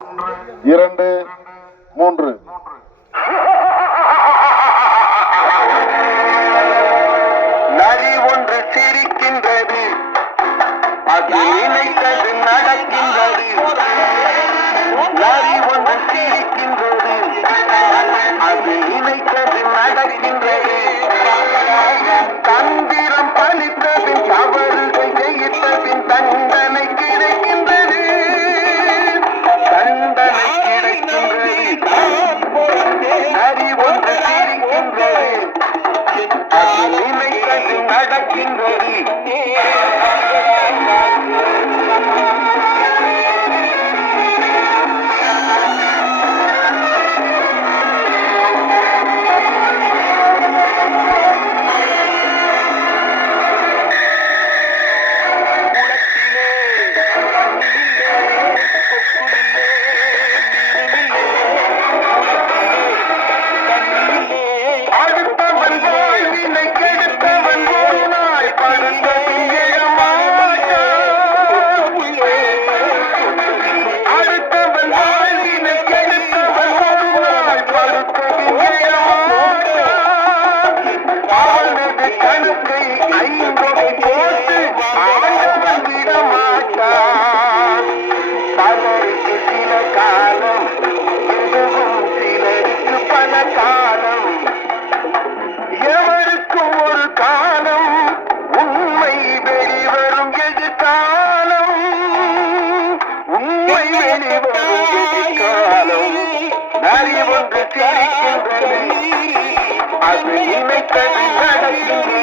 2 3 நரி ஒன்று சிரிக்கின்றது, அது நினைத்தது நடக்கின்றது. நரி ஒன்று சிரிக்கின்றது, அது நினைத்தது நடக்கின்றது. தந்திரம் பலித்தபின் தவறுகள் ஜெயித்தபின் தண்டனை கிடைக்கின்றது. தண்டனை கிடைக்கின்றது. நரி ஒன்று சிரிக்கின்றது, அது நினைத்தது நடக்கின்றது. எவருக்கும் ஒரு காலம், உண்மை வெளிவரும் எதிர்காலம். உண்மை வெளிவரும் எதிர்காலம். நரி ஒன்று சிரிக்கின்றது, அது நினைத்தது நடக்கின்றது.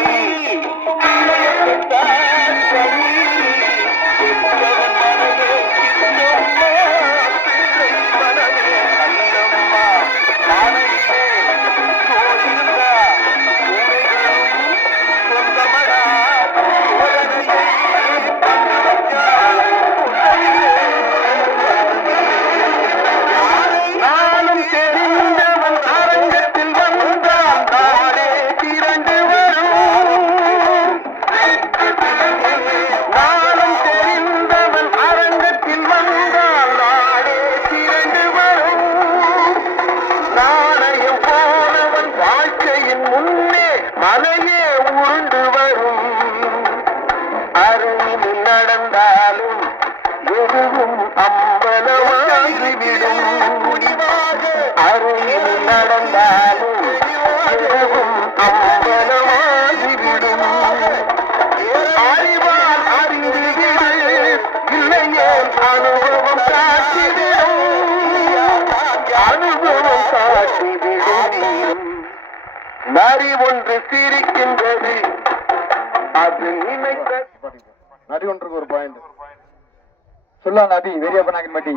மலையே உருண்டு வரும். அருகில் நடந்தாலும் எதுவும் அம்பலமாகிவிடும். அருகில் நடந்தாலும் எதுவும் அம்பலமாகிவிடும். அறிவால் அறிந்துவிடு, இல்லையே அனுபவம் காட்டிவிடும். அனுபவம் காட்டிவிடும். நரி ஒன்று சிரிக்கின்றது, அது நினைத்த. நரி ஒன்றுக்கு ஒரு பாயிண்ட் சொல்லா நபி வெறியா பண்ணாங்க மட்டி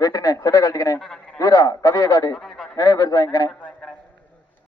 வெட்டினேன் செட்ட கழட்டிக்கினேன் வீரா கவிய காடு நினைவு பெருசு வாங்கிக்கினேன்.